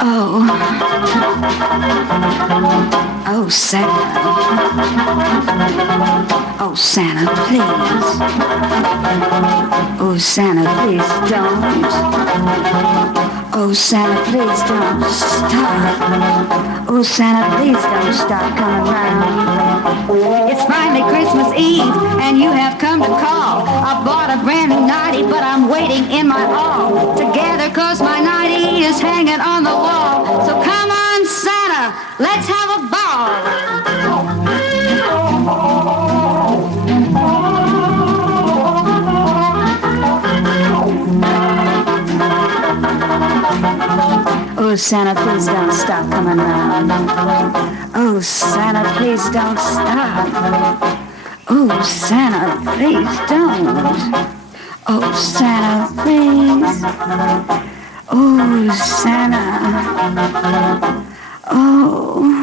Oh. Oh, Santa. Oh, Santa, please. Oh, Santa, please don't. Oh, Santa, please don't stop. Oh, Santa, please don't stop coming round. It's finally Christmas Eve, and you have come to call. I bought a brand new nightie, but I'm waiting in my hall together, 'cause my nightie is hanging on the wall. So come on, Santa, let's have a ball. Oh, Santa, please don't stop coming round. Oh, Santa, please don't stop. Oh, Santa, please don't. Oh, Santa, please. Oh, Santa. Oh.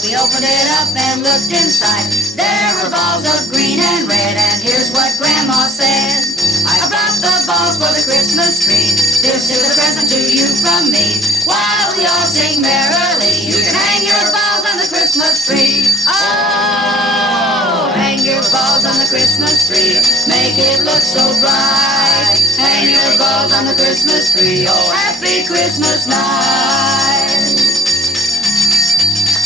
We opened it up and looked inside. There were balls of green and red, and here's what Grandma said. I brought the balls for the Christmas tree. This is a present to you from me. While we all sing merrily, you can hang your balls on the Christmas tree. Oh, hang your balls on the Christmas tree. Make it look so bright. Hang your balls on the Christmas tree. Oh, happy Christmas night.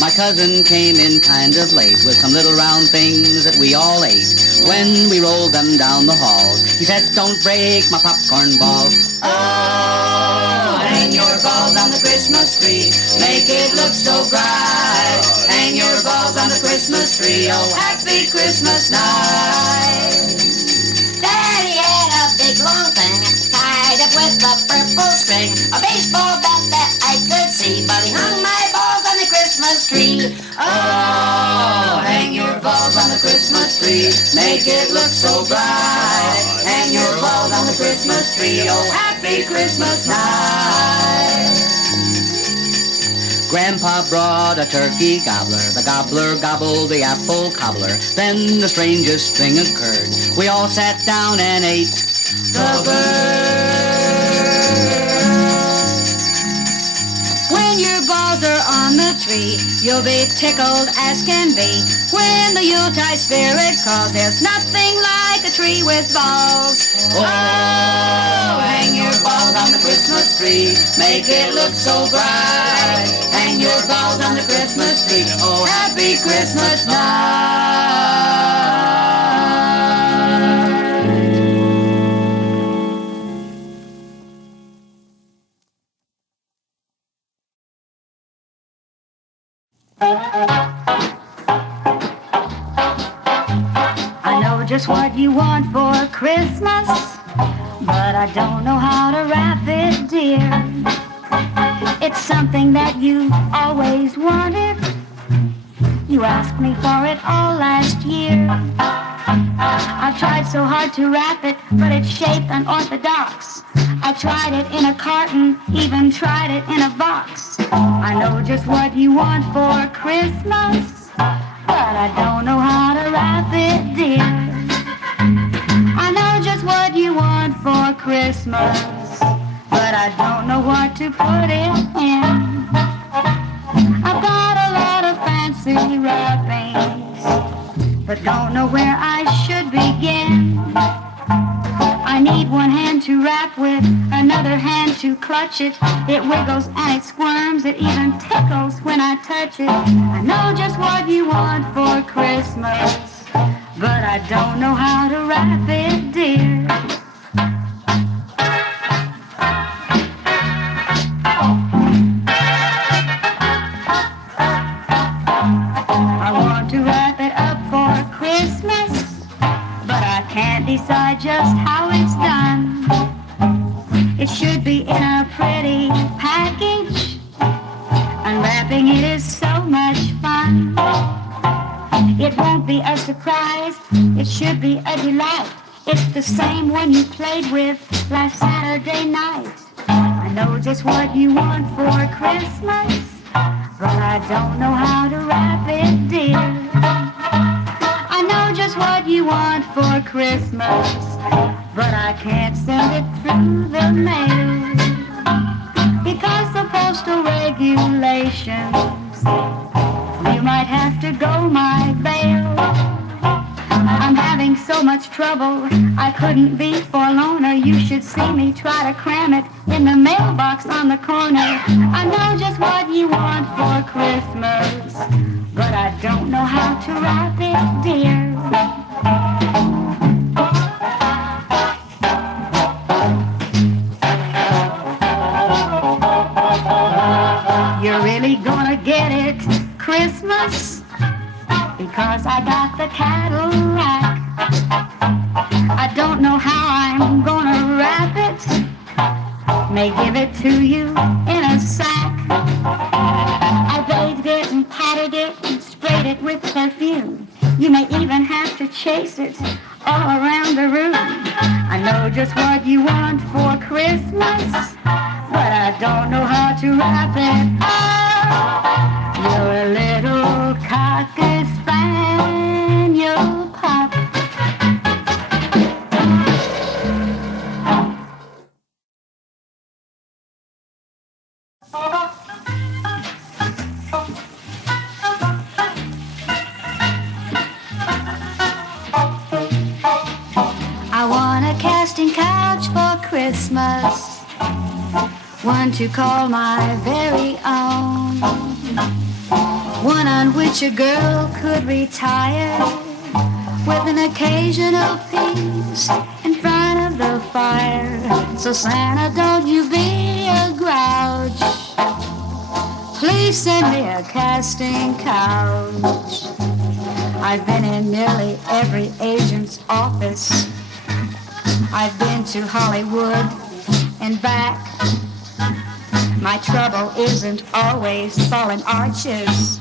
My cousin came in kind of late with some little round things that we all ate. When we rolled them down the hall, he said, "Don't break my popcorn balls." Oh, hang your balls on the Christmas tree. Make it look so bright. Hang your balls on the Christmas tree. Oh, happy Christmas night. Daddy had a big long thing tied up with a purple string. A baseball bat that I could see, but he hung my balls on the Christmas tree. Oh, hang your balls on the Christmas tree. Make it look so bright. Hang your balls on the Christmas tree. Oh, happy Christmas night. Grandpa brought a turkey gobbler. The gobbler gobbled the apple cobbler. Then the strangest thing occurred. We all sat down and ate the bird. When your balls are on the tree, you'll be tickled as can be. When the Yuletide spirit calls, there's nothing like a tree with balls. Oh, hang your balls on the Christmas tree. Make it look so bright. Hang your balls on the Christmas tree. Oh, happy Christmas night. I know just what you want for Christmas, but I don't know how to wrap it, dear. It's something that you always wanted. You asked me for it all last year. I've tried so hard to wrap it, but it's shaped unorthodox. I tried it in a carton, even tried it in a box. I know just what you want for Christmas, but I don't know how to wrap it, dear. I know just what you want for Christmas, but I don't know what to put it in. I've got a lot of fancy wrappings, but don't know where I should begin. I need one hand to wrap with, another hand to clutch it. It wiggles and it squirms, it even tickles when I touch it. I know just what you want for Christmas, but I don't know how to wrap it, dear. I want to wrap it up for Christmas, but I can't decide just how it's done. It should be in a pretty package. Unwrapping it is so much fun. It won't be a surprise, it should be a delight. It's the same one you played with last Saturday night. I know just what you want for Christmas, but I don't know how to wrap it, dear. I know just what you want for Christmas, but I can't send it through the mail because the postal regulations. You might have to go my bail. I'm having so much trouble, I couldn't be forlorner. You should see me try to cram it in the mailbox on the corner. I know just what you want for Christmas, but I don't know how to wrap it, dear. You're really gonna get it Christmas because I got the Cadillac. I don't know how I'm gonna wrap it. May give it to you in a sack. I bathed it and powdered it and sprayed it with perfume. You may even have to chase it all around the room. I know just what you want for Christmas, but I don't know how to wrap it up. You're a little cocker spaniel pup. I want a casting couch for Christmas, one to call my very own, one on which a girl could retire with an occasional piece in front of the fire. So Santa, don't you be a grouch, please send me a casting couch. I've been in nearly every agent's office. I've been to Hollywood and back. My trouble isn't always fallen arches.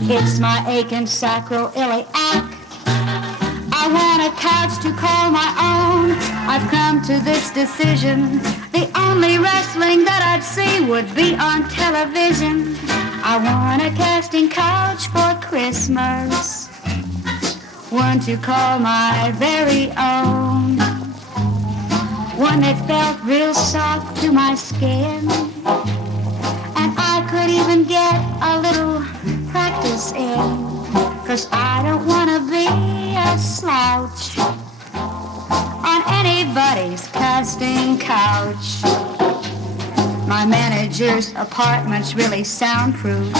It's my aching sacroiliac. I want a couch to call my own. I've come to this decision. The only wrestling that I'd see would be on television. I want a casting couch for Christmas, one to call my very own, one that felt real soft to my skin, and I could even get a little practice in, 'cause I don't want to be a slouch on anybody's casting couch. My manager's apartment's really soundproof.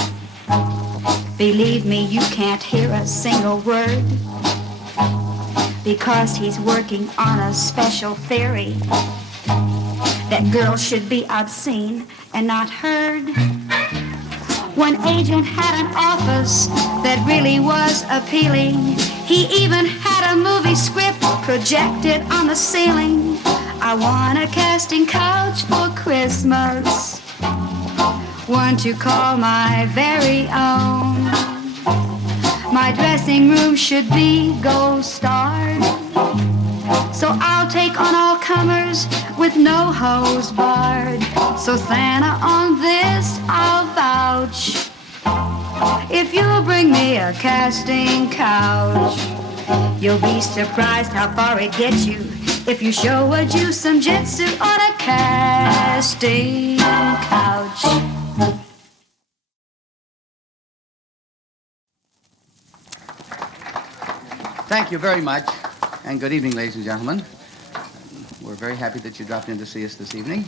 Believe me, you can't hear a single word, because he's working on a special theory that girls should be obscene and not heard. One agent had an office that really was appealing. He even had a movie script projected on the ceiling. I want a casting couch for Christmas, one to call my very own. My dressing room should be gold-starred, so I'll take on all comers with no hose barred. So Santa, on this I'll vouch, if you'll bring me a casting couch. You'll be surprised how far it gets you if you show a Jew some jitsu on a casting couch. Thank you very much, and good evening, ladies and gentlemen. We're very happy that you dropped in to see us this evening,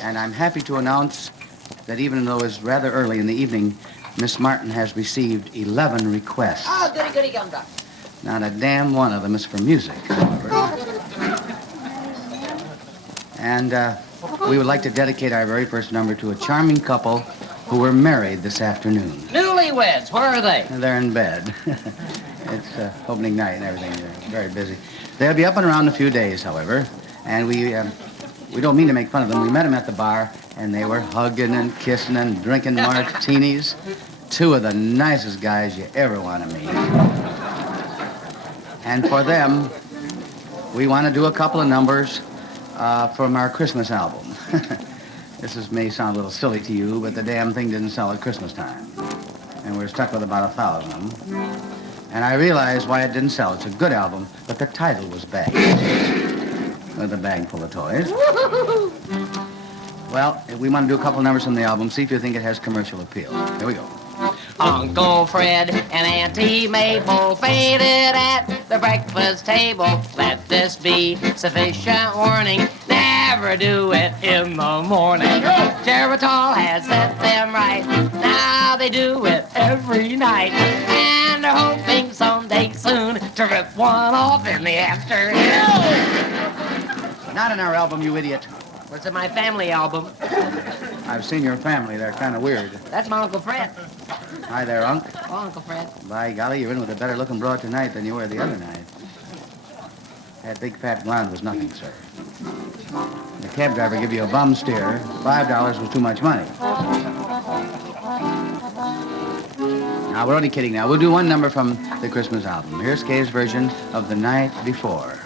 and I'm happy to announce that even though it's rather early in the evening, Miss Martin has received 11 requests. Oh, goody, goody, gum. Not a damn one of them is for music, however. And we would like to dedicate our very first number to a charming couple who were married this afternoon. Newlyweds, where are they? They're in bed. It's opening night and everything. They're very busy. They'll be up and around in a few days, however, and we don't mean to make fun of them. We met them at the bar, and they were hugging and kissing and drinking martinis. Two of the nicest guys you ever want to meet. And for them, we want to do a couple of numbers from our Christmas album. may sound a little silly to you, but the damn thing didn't sell at Christmas time. And we're stuck with about 1,000 of them. And I realized why it didn't sell. It's a good album, but the title was bad. With a bag full of toys. Well, we want to do a couple numbers from the album, see if you think it has commercial appeal. Here we go. Uncle Fred and Auntie Mabel fainted at the breakfast table. Let this be sufficient warning. Never do it in the morning. Geritol has set them right. Now they do it every night. And they're hoping someday soon to rip one off in the afternoon. Not in our album, you idiot. What's in my family album? I've seen your family. They're kind of weird. That's my Uncle Fred. Hi there, Unc. Oh, Uncle Fred. By golly, you're in with a better looking broad tonight than you were the other night. That big fat blonde was nothing, sir. The cab driver gave you a bum steer. $5 was too much money. Now, we're only kidding now. We'll do one number from the Christmas album. Here's Kay's version of The Night Before.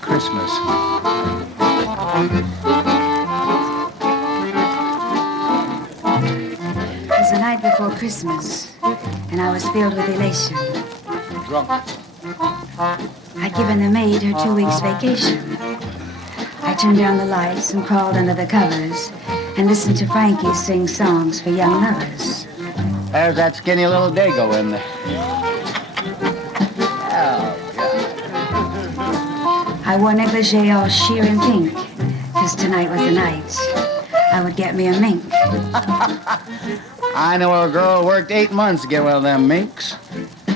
Christmas. It was the night before Christmas, and I was filled with elation. Drunk. I'd given the maid her 2 weeks vacation. I turned down the lights and crawled under the covers and listened to Frankie sing songs for young lovers. There's that skinny little dago in there. I wore negligee all sheer and pink, 'cause tonight was the night I would get me a mink. I know a girl who worked 8 months to get one of them minks.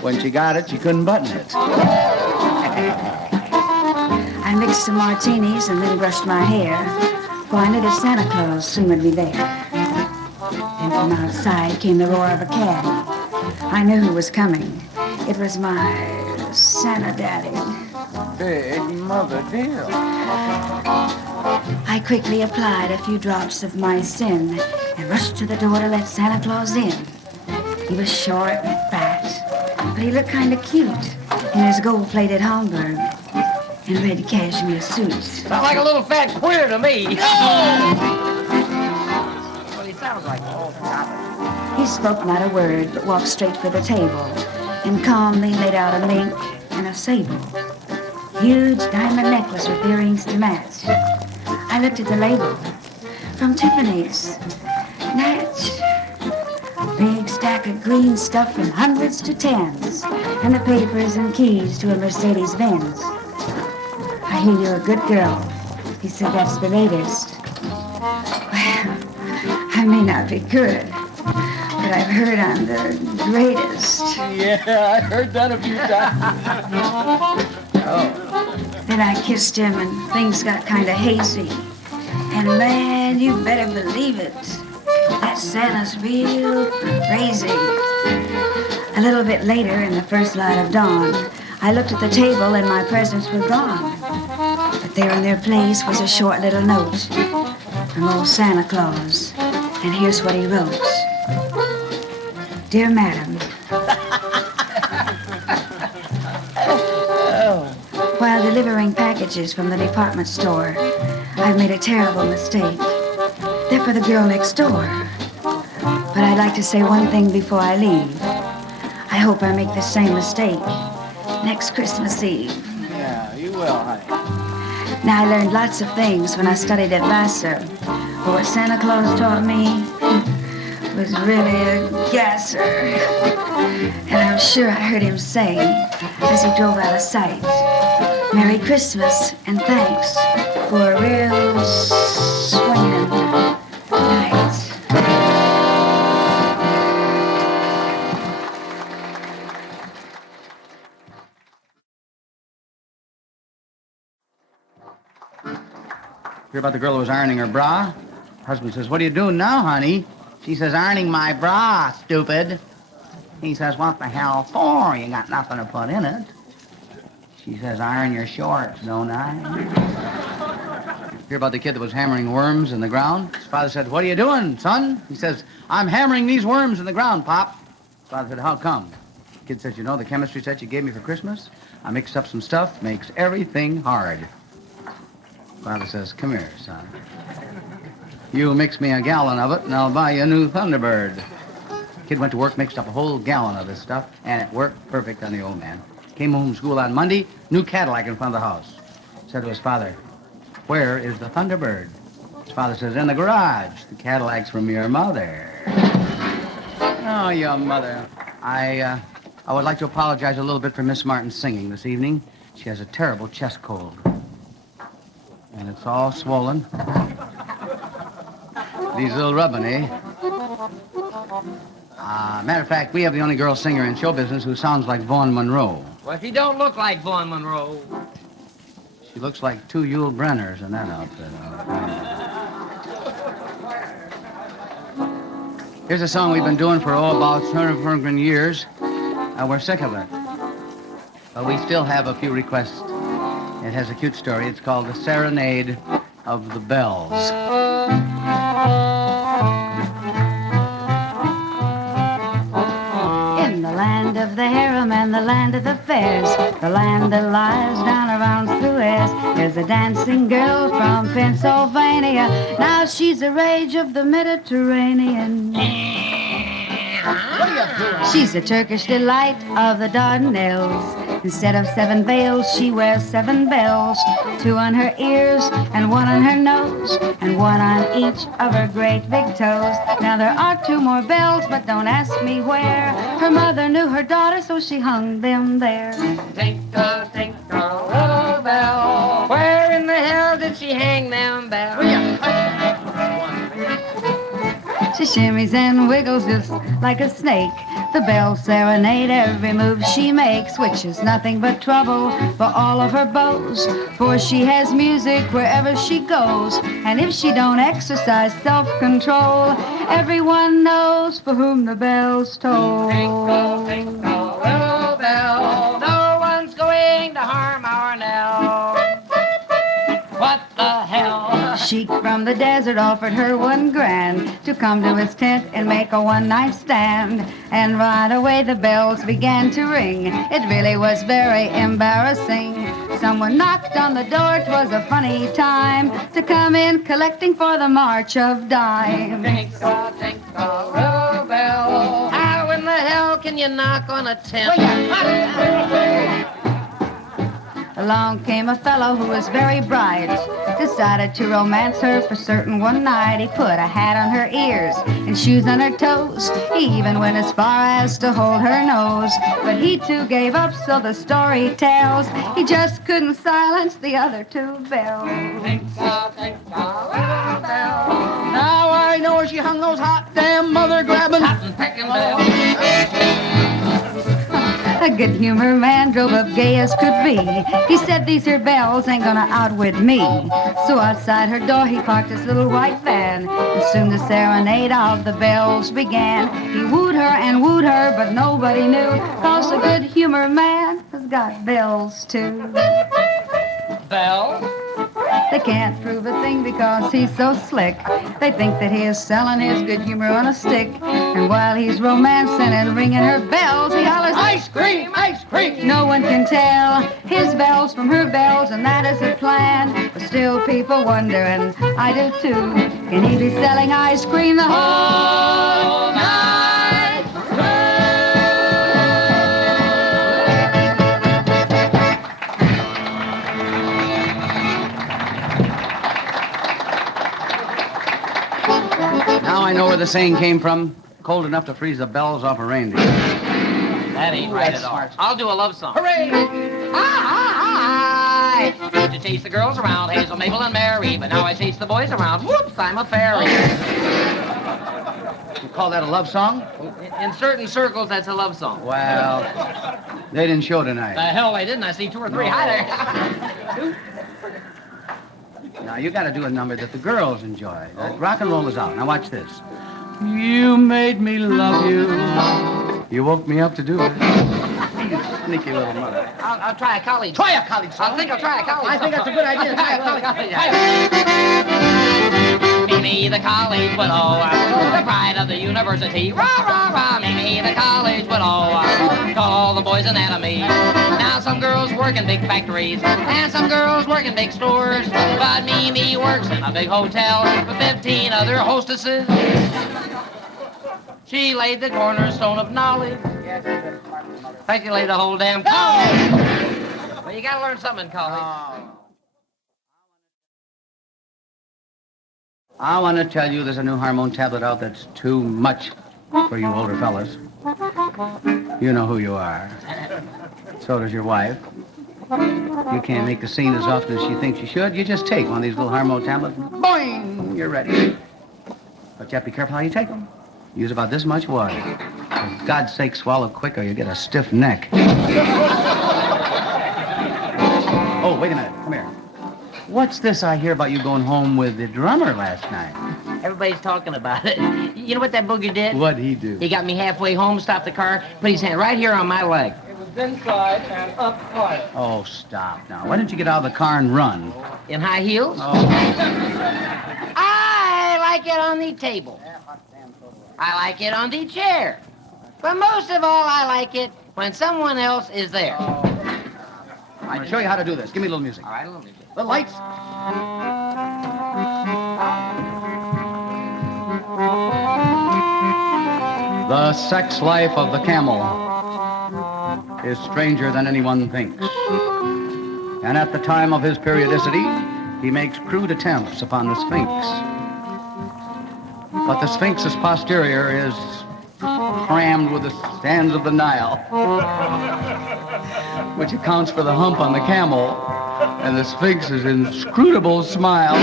When she got it, she couldn't button it. I mixed some martinis and then brushed my hair, for I knew that Santa Claus soon would be there. Then from outside came the roar of a cab. I knew who was coming. It was my Santa Daddy. Big mother dear. I quickly applied a few drops of my sin and rushed to the door to let Santa Claus in. He was short and fat, but he looked kind of cute in his gold-plated Homburg and red cashmere suit. Sounds like a little fat queer to me. Well, he sounds like all He spoke not a word, but walked straight for the table and calmly laid out a mink and a sable. Huge diamond necklace with earrings to match. I looked at the label. From Tiffany's. Natch. Big stack of green stuff from hundreds to tens. And the papers and keys to a Mercedes-Benz. I hear you're a good girl. He said that's the latest. Well, I may not be good, but I've heard I'm the greatest. Yeah, I heard that a few times. Then I kissed him and things got kind of hazy. And man, you better believe it. That Santa's real crazy. A little bit later, in the first light of dawn, I looked at the table and my presents were gone. But there in their place was a short little note from old Santa Claus. And here's what he wrote. Dear Madam, while delivering packages from the department store, I've made a terrible mistake. They're for the girl next door. But I'd like to say one thing before I leave. I hope I make the same mistake next Christmas Eve. Yeah, you will, honey. Now, I learned lots of things when I studied at Vassar. But what Santa Claus taught me was really a gasser. And I'm sure I heard him say, as he drove out of sight, Merry Christmas and thanks for a real swinging night. Hear about the girl who was ironing her bra? Husband says, what are you doing now, honey? She says, ironing my bra, stupid. He says, what the hell for? You got nothing to put in it. She says, iron your shorts, don't I? Hear about the kid that was hammering worms in the ground? His father said, what are you doing, son? He says, I'm hammering these worms in the ground, Pop. His father said, how come? The kid says, you know the chemistry set you gave me for Christmas? I mixed up some stuff, makes everything hard. Father says, come here, son. You mix me a gallon of it, and I'll buy you a new Thunderbird. Kid went to work, mixed up a whole gallon of this stuff, and it worked perfect on the old man. Came home from school on Monday, new Cadillac in front of the house. Said to his father, where is the Thunderbird? His father says, in the garage. The Cadillac's from your mother. Oh, your mother. I would like to apologize a little bit for Miss Martin's singing this evening. She has a terrible chest cold. And it's all swollen. These little rubbing, eh? Matter of fact, we have the only girl singer in show business who sounds like Vaughn Monroe. Well, she don't look like Vaughn Monroe. She looks like two Yule Brenners in that outfit. Here's a song we've been doing for, about 200 years. We're sick of it. But we still have a few requests. It has a cute story. It's called The Serenade of the Bells. In the land of the harem and the land of the fairs, the land that lies down around Suez, there's a dancing girl from Pennsylvania. Now she's the rage of the Mediterranean. She's a Turkish delight of the Dardanelles. Instead of 7 veils, she wears 7 bells. 2 on her ears and 1 on her nose, and 1 on each of her great big toes. Now there are 2 more bells, but don't ask me where. Her mother knew her daughter, so she hung them there. Tinkle, tinkle, little bell. Where in the hell did she hang them bells? She shimmies and wiggles just like a snake. The bells serenade every move she makes, which is nothing but trouble for all of her beaux. For she has music wherever she goes, and if she don't exercise self-control, everyone knows for whom the bells toll. Tinkle, tinkle, little bell. No one's going to harm our Nell. What the hell? Sheik from the desert offered her $1,000 to come to his tent and make a one-night stand. And right away the bells began to ring. It really was very embarrassing. Someone knocked on the door. 'Twas a funny time to come in collecting for the March of Dimes. Tinkle, tinkle, little bell. How in the hell can you knock on a tent? Along came a fellow who was very bright, decided to romance her for certain one night. He put a hat on her ears and shoes on her toes. He even went as far as to hold her nose. But he too gave up, so the story tells he just couldn't silence the other 2 bells. Tinkle, tinkle, little bell. Now I know where she hung those hot damn mother-grabbing... Cotton pecking bells. A good-humored man drove up gay as could be. He said, these here bells ain't gonna outwit me. So outside her door he parked his little white van, and soon the serenade of the bells began. He wooed her, but nobody knew, 'cause a good-humored man has got bells too. Bell? They can't prove a thing because he's so slick. They think that he is selling his good humor on a stick. And while he's romancing and ringing her bells, he hollers, ice cream, ice cream. No one can tell his bells from her bells, and that is the plan. But still people wonder, and I do too, can he be selling ice cream the whole night through? Now I know where the saying came from. Cold enough to freeze the bells off a reindeer. That ain't right at all. I'll do a love song. Hooray! I used to chase the girls around, Hazel, Mabel, and Mary, but now I chase the boys around. Whoops, I'm a fairy. You call that a love song? In certain circles, that's a love song. Well, they didn't show tonight. The hell they didn't. I see 2 or 3. Hi there. Now, you got to do a number that the girls enjoy. Rock and roll is out. Now, watch this. You made me love you. You woke me up to do it. You sneaky little mother. I'll try a college. Try a college song. I think I'll try a college. I think that's a good idea. Try a college. Meet me me the college widow, the pride of the university. Rah, rah, rah, me the college widow, call all the boys anatomy. Now some girls work in big factories, and some girls work in big stores, but me works in a big hotel with 15 other hostesses. She laid the cornerstone of knowledge. In fact, she laid the whole damn college. Well, you gotta learn something in college. I want to tell you there's a new hormone tablet out that's too much for you older fellas. You know who you are. So does your wife. You can't make the scene as often as she thinks you should. You just take one of these little hormone tablets, boing, you're ready. But you have to be careful how you take them. Use about this much water. For God's sake, swallow quick or you get a stiff neck. Oh, wait a minute. Come here. What's this I hear about you going home with the drummer last night? Everybody's talking about it. You know what that booger did? What'd he do? He got me halfway home, stopped the car, put his hand right here on my leg. It was inside and up quiet. Oh, stop now. Why didn't you get out of the car and run? In high heels? Oh. I like it on the table. I like it on the chair. But most of all, I like it when someone else is there. I'm going to show you how to do this. Give me a little music. All right, a little bit. The lights. The sex life of the camel is stranger than anyone thinks. And at the time of his periodicity, he makes crude attempts upon the Sphinx. But the Sphinx's posterior is crammed with the sands of the Nile, which accounts for the hump on the camel and the Sphinx's inscrutable smile.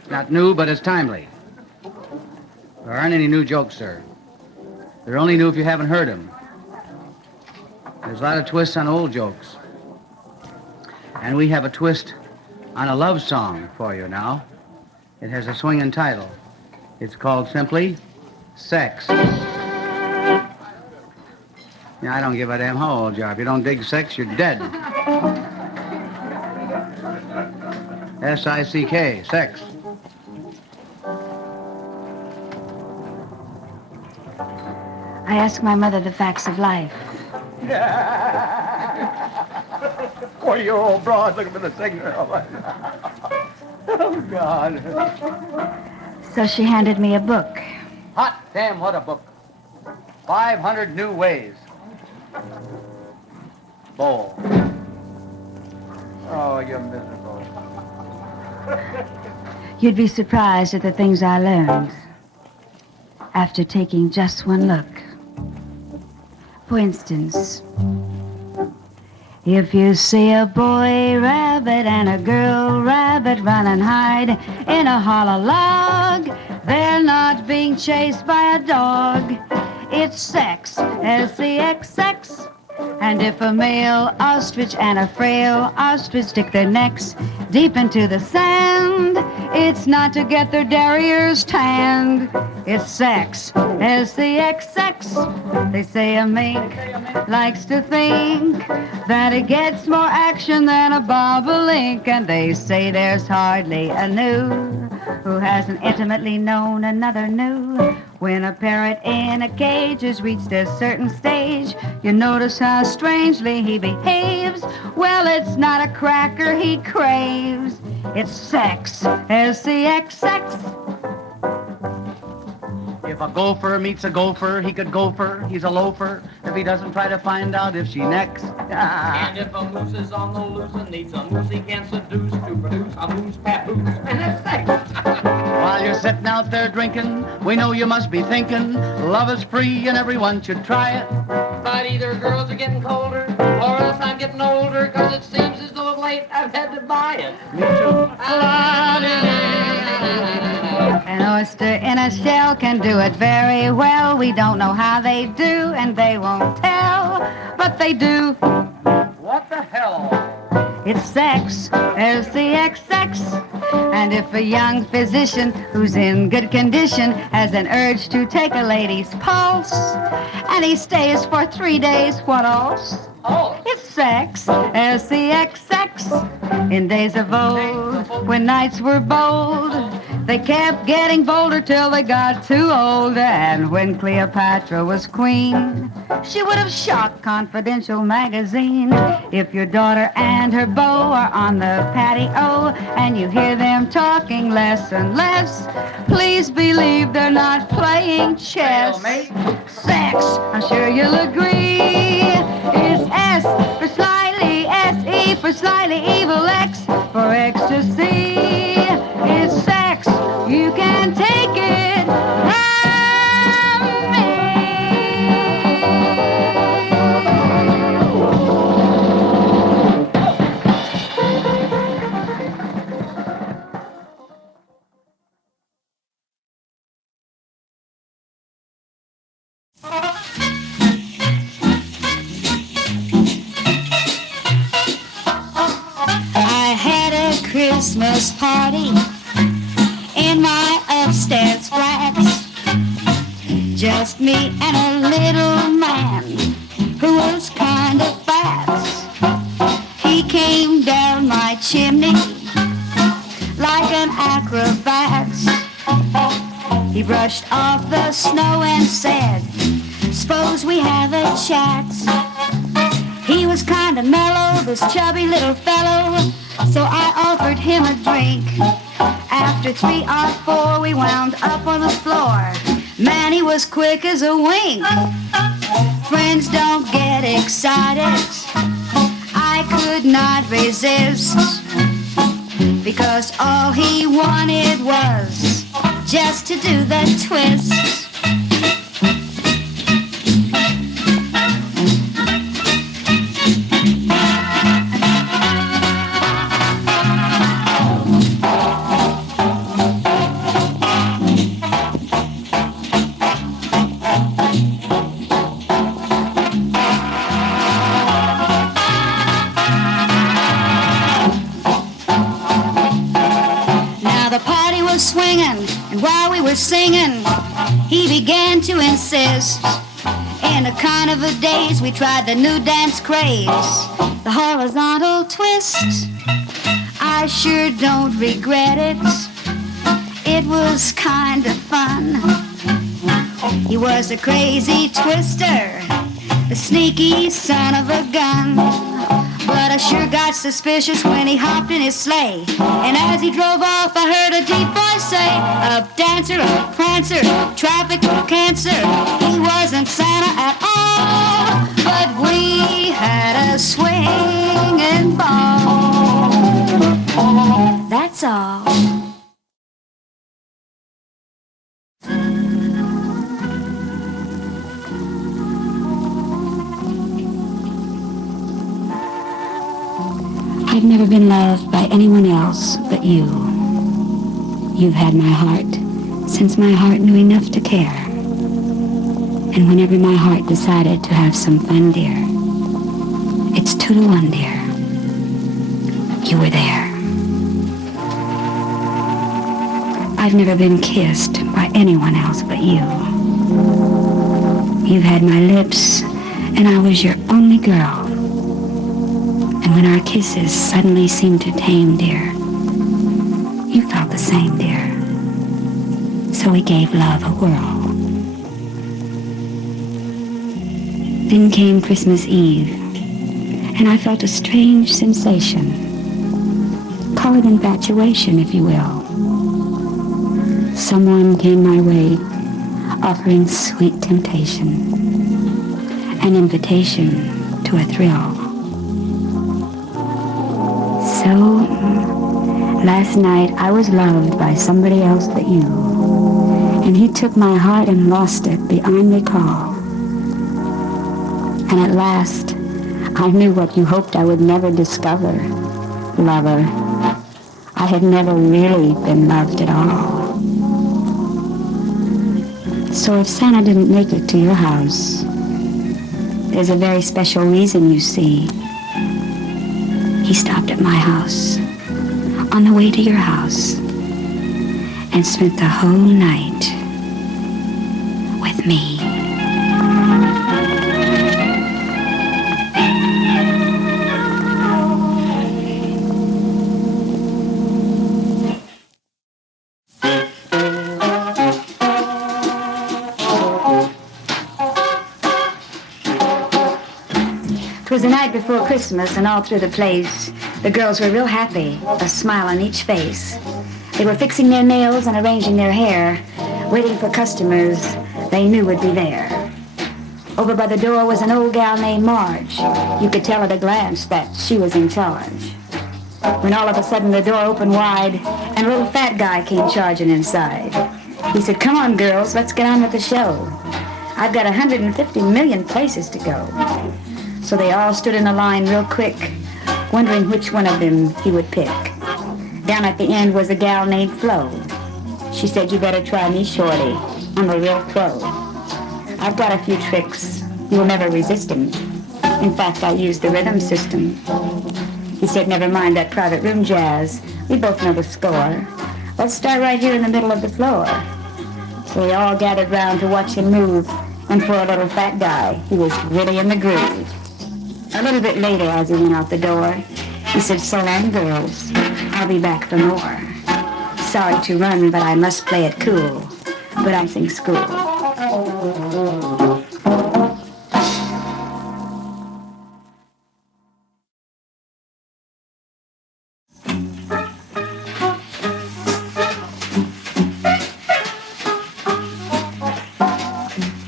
It's not new, but it's timely. There aren't any new jokes, sir. They're only new if you haven't heard them. There's a lot of twists on old jokes. And we have a twist on a love song for you now. It has a swinging title. It's called simply Sex. Yeah, I don't give a damn how old you are. If you don't dig sex, you're dead. S-I-C-K, sex. I ask my mother the facts of life. 40-year-old broad looking for the signal. Oh, God. So she handed me a book. Hot damn, what a book. 500 New Ways. Bowl. Oh, you're miserable. You'd be surprised at the things I learned after taking just one look. For instance, if you see a boy rabbit and a girl rabbit run and hide in a hollow log, they're not being chased by a dog. It's sex, S-E-X, sex. And if a male ostrich and a frail ostrich stick their necks deep into the sand, it's not to get their derriers tanned. It's sex, S-E-X, sex. They say a mink likes to think that it gets more action than a bobolink, and they say there's hardly a new who hasn't intimately known another new. When a parrot in a cage has reached a certain stage, you notice how strangely he behaves. Well, it's not a cracker he craves. It's sex, S-E-X, sex. If a gopher meets a gopher, he could gopher. He's a loafer if he doesn't try to find out if she necks. And if a moose is on the loose and needs a moose he can seduce to produce a moose papoose, and it's sex. While you're sitting out there drinking, we know you must be thinking love is free and everyone should try it. But either girls are getting colder, or else I'm getting older, 'cause it seems as though of late I've had to buy it. Me too. An oyster in a shell can do it very well. We don't know how they do, and they won't tell, but they do. What the hell? It's sex, S-E-X-X. And if a young physician who's in good condition has an urge to take a lady's pulse, and he stays for 3 days, what else? Oh. It's sex, S-E-X-X. In days of old, when knights were bold, they kept getting bolder till they got too old. And when Cleopatra was queen, she would have shocked Confidential magazine. If your daughter and her beau are on the patio and you hear them talking less and less, please believe they're not playing chess. Sex, I'm sure you'll agree, is S for slightly, S-E for slightly evil, X for ecstasy. It's sex, you can take it from me. I had a Christmas party in my upstairs flats. Just me and a little man who was kind of fat. He came down my chimney like an acrobat. He brushed off the snow and said, "Suppose we have a chat." He was kind of mellow, this chubby little fellow, so I offered him a drink. After 3 or 4, we wound up on the floor. Man, he was quick as a wink. Friends don't get excited. I could not resist, because all he wanted was just to do the twist. Swinging, and while we were singing, he began to insist. In the carnival days, we tried the new dance craze, the horizontal twist. I sure don't regret it. It was kind of fun. He was a crazy twister, a sneaky son of a gun. But I sure got suspicious when he hopped in his sleigh. And as he drove off, I heard a deep voice say, "Up dancer, up prancer, traffic cancer." He wasn't Santa at all, but we had a swinging ball. That's all. I've never been loved by anyone else but you. You've had my heart since my heart knew enough to care. And whenever my heart decided to have some fun, dear, it's 2-1, dear. You were there. I've never been kissed by anyone else but you. You've had my lips, and I was your only girl. And when our kisses suddenly seemed to tame, dear, you felt the same, dear. So we gave love a whirl. Then came Christmas Eve, and I felt a strange sensation. Call it infatuation, if you will. Someone came my way, offering sweet temptation, an invitation to a thrill. So, last night I was loved by somebody else but you, and he took my heart and lost it beyond recall. And at last, I knew what you hoped I would never discover, lover. I had never really been loved at all. So if Santa didn't make it to your house, there's a very special reason, you see. He stopped at my house on the way to your house and spent the whole night with me. 'Twas the night before Christmas, and all through the place, the girls were real happy, a smile on each face. They were fixing their nails and arranging their hair, waiting for customers they knew would be there. Over by the door was an old gal named Marge. You could tell at a glance that she was in charge. When all of a sudden the door opened wide, and a little fat guy came charging inside. He said, "Come on, girls, let's get on with the show. I've got 150 million places to go." So they all stood in a line real quick, wondering which one of them he would pick. Down at the end was a gal named Flo. She said, "You better try me, shorty. I'm a real pro. I've got a few tricks. You'll never resist them. In fact, I use the rhythm system." He said, "Never mind that private room jazz. We both know the score. Let's start right here in the middle of the floor." So we all gathered round to watch him move, and for a little fat guy, he was really in the groove. A little bit later, as he went out the door, he said, "So long, girls. I'll be back for more. Sorry to run, but I must play it cool. But I'm in school."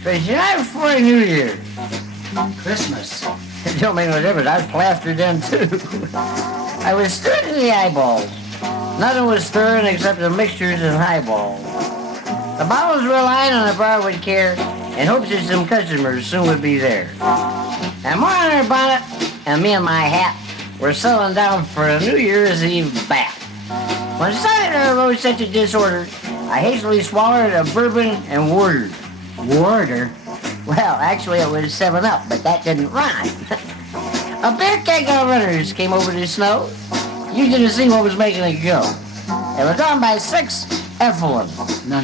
It's the night before New Year. Christmas. It don't make no difference. I was plastered in too. I was stirring in the eyeballs. Nothing was stirring except the mixtures and highballs. The bottles were lying on the bar with care in hopes that some customers soon would be there. And more on her bonnet and me and my hat were settling down for a New Year's Eve bath. When suddenly there arose such a disorder, I hastily swallowed a bourbon and warder. Warder. Well, actually it was 7-Up, but that didn't rhyme. A bear keg of runners came over the snow. You didn't see what was making it go. They were drawn by 6 effluents. No.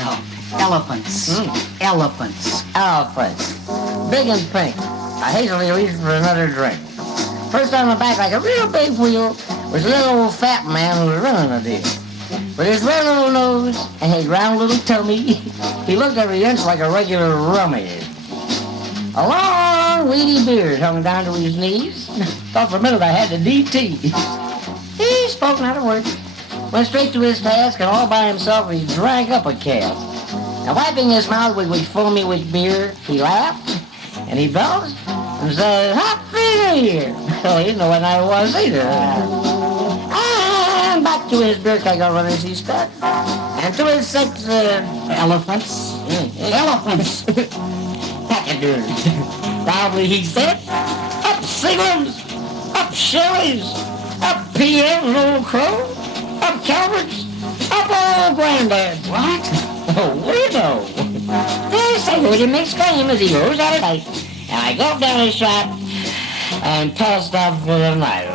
Elephants. Elephants. Elephants. Big and pink. I hastily reached for another drink. First on the back like a real big wheel was a little old fat man who was running the deal. With his red little nose and his round little tummy, he looked every inch like a regular rummy. A long, weedy beard hung down to his knees. Thought for a minute I had the DT. He spoke not a word. Went straight to his task, and all by himself he drank up a cask. And wiping his mouth which foamy with beer, he laughed, and he bellowed, and said, "Happy New Year!" Well, he didn't know what night it was either. And back to his beer keg of runners he stuck. And to his 6 Elephants. elephants. Loudly he said, "Up Seagrams, up Shelley's, up PM's old crow, up Calvert's, up old Granddad." What? Oh, weirdo. Yes, I heard him exclaim as he rose out of bed, and I gulped down his shot and passed out for the night.